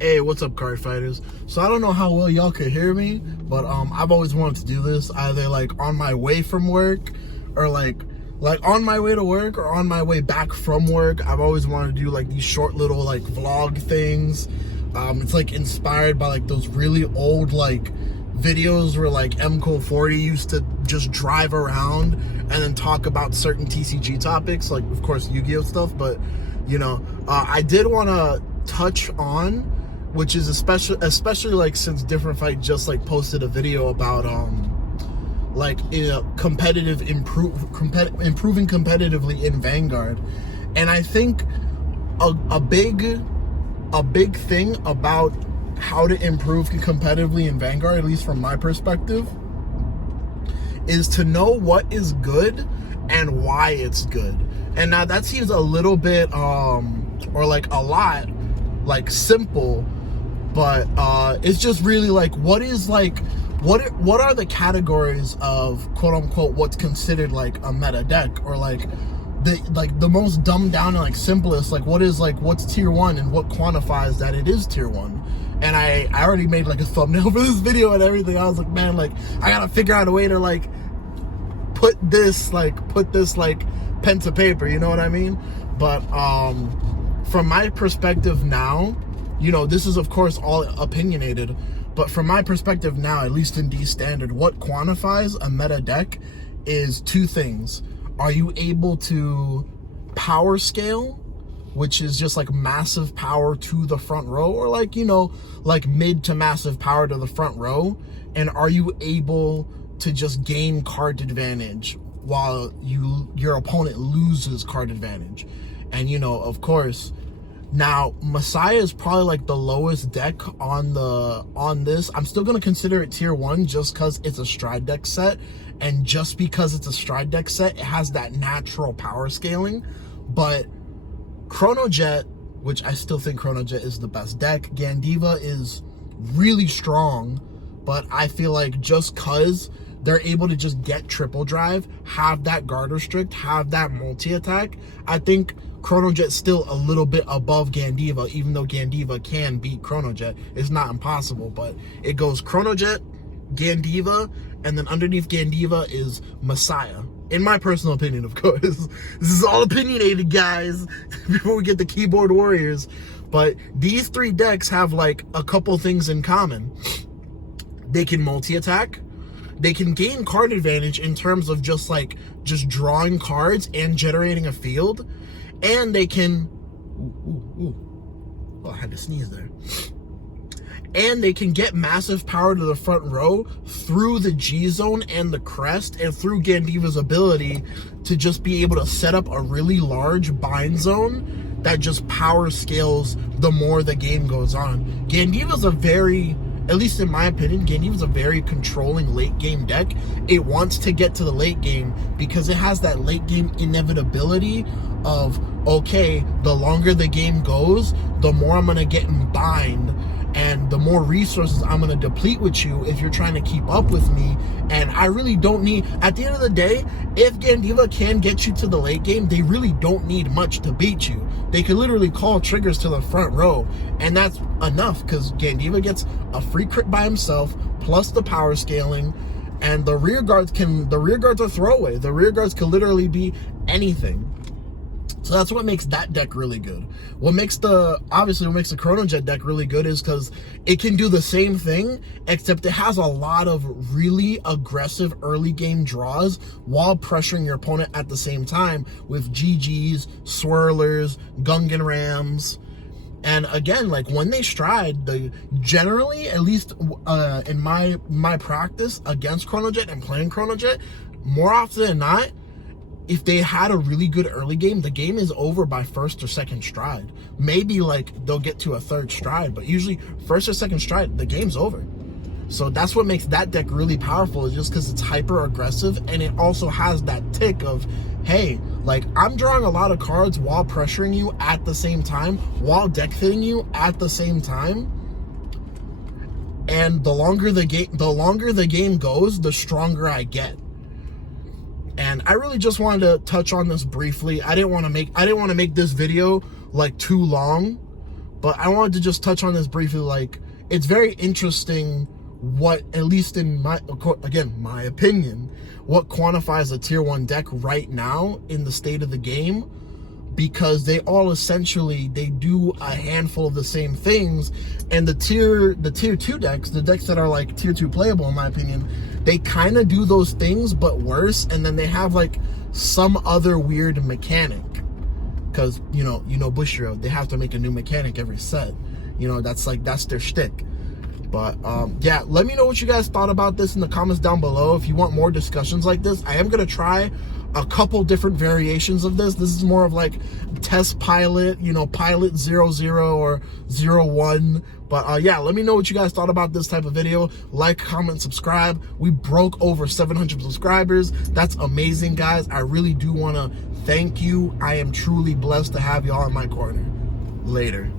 Hey, what's up, card fighters? So I don't know how well y'all could hear me, but I've always wanted to do this, either like on my way from work, or like on my way to work, or on my way back from work. I've always wanted to do like these short little like vlog things. It's like inspired by like those really old like videos where like MCO40 used to just drive around and then talk about certain TCG topics, like of course Yu-Gi-Oh stuff. But you know, I did want to touch on, which is especially like since Different Fight just like posted a video about like improving competitively in Vanguard. And I think a big thing about how to improve competitively in Vanguard, at least from my perspective, is to know what is good and why it's good. And now that seems a little bit or like a lot like simple, but it's just really like what are the categories of quote unquote what's considered like a meta deck, or like the most dumbed down and like simplest, like what's tier 1 and what quantifies that it is tier 1. And I already made like a thumbnail for this video and everything. I was like, man, like I gotta figure out a way to like put this pen to paper, you know what I mean? But from my perspective now, you know, this is of course all opinionated, but from my perspective now, at least in D standard, what quantifies a meta deck is two things. Are you able to power scale, which is just like massive power to the front row, or like, you know, like mid to massive power to the front row? And are you able to just gain card advantage while your opponent loses card advantage? And you know, of course, now Messiah is probably like the lowest deck on this. I'm still gonna consider it tier 1 just because it's a stride deck set, and just because it's a stride deck set, it has that natural power scaling. But Chrono Jet, which I still think Chrono Jet is the best deck. Gandiva is really strong, but I feel like just cause they're able to just get triple drive, have that guard restrict, have that multi-attack, I think Chrono Jet's still a little bit above Gandiva, even though Gandiva can beat Chrono Jet. It's not impossible, but it goes Chrono Jet, Gandiva, and then underneath Gandiva is Messiah. In my personal opinion, of course. This is all opinionated, guys, before we get the keyboard warriors. But these three decks have like a couple things in common. They can multi-attack. They can gain card advantage in terms of just drawing cards and generating a field. And they can... Oh, I had to sneeze there. And they can get massive power to the front row through the G zone and the crest, and through Gandiva's ability to just be able to set up a really large bind zone that just power scales the more the game goes on. Gandiva's a very, at least in my opinion, Gandiva's a very controlling late game deck. It wants to get to the late game because it has that late game inevitability of, okay, the longer the game goes, the more I'm gonna get in bind, and the more resources I'm going to deplete with you if you're trying to keep up with me. And I really don't need, at the end of the day, if Gandiva can get you to the late game, they really don't need much to beat you. They can literally call triggers to the front row, and that's enough, because Gandiva gets a free crit by himself, plus the power scaling, and the rear guards are throwaway. The rear guards can literally be anything. So that's what makes that deck really good. What makes the Chrono Jet deck really good is because it can do the same thing, except it has a lot of really aggressive early game draws while pressuring your opponent at the same time with GGs, swirlers, Gungan Rams. And again, like when they stride, generally, at least in my practice against Chrono Jet and playing Chrono Jet, more often than not, if they had a really good early game, the game is over by first or second stride. Maybe like they'll get to a third stride, but usually first or second stride, the game's over. So that's what makes that deck really powerful, is just because it's hyper aggressive, and it also has that tick of, hey, like I'm drawing a lot of cards while pressuring you at the same time, while deck hitting you at the same time. And the longer the game goes, the stronger I get. And I really just wanted to touch on this briefly. I didn't want to make this video like too long, But I wanted to just touch on this briefly. Like, it's very interesting what, at least in my opinion, what quantifies a tier 1 deck right now in the state of the game, because they all essentially, they do a handful of the same things. And the tier 2 decks, the decks that are like tier 2 playable in my opinion, they kind of do those things but worse, and then they have like some other weird mechanic, because you know Bushiroad, they have to make a new mechanic every set. That's their shtick. But yeah, let me know what you guys thought about this in the comments down below. If you want more discussions like this, I am gonna try a couple different variations of this. This is more of like test pilot, pilot 00 or 01. But yeah, let me know what you guys thought about this type of video. Like, comment, subscribe. We broke over 700 subscribers. That's amazing, guys. I really do want to thank you. I am truly blessed to have y'all in my corner. Later.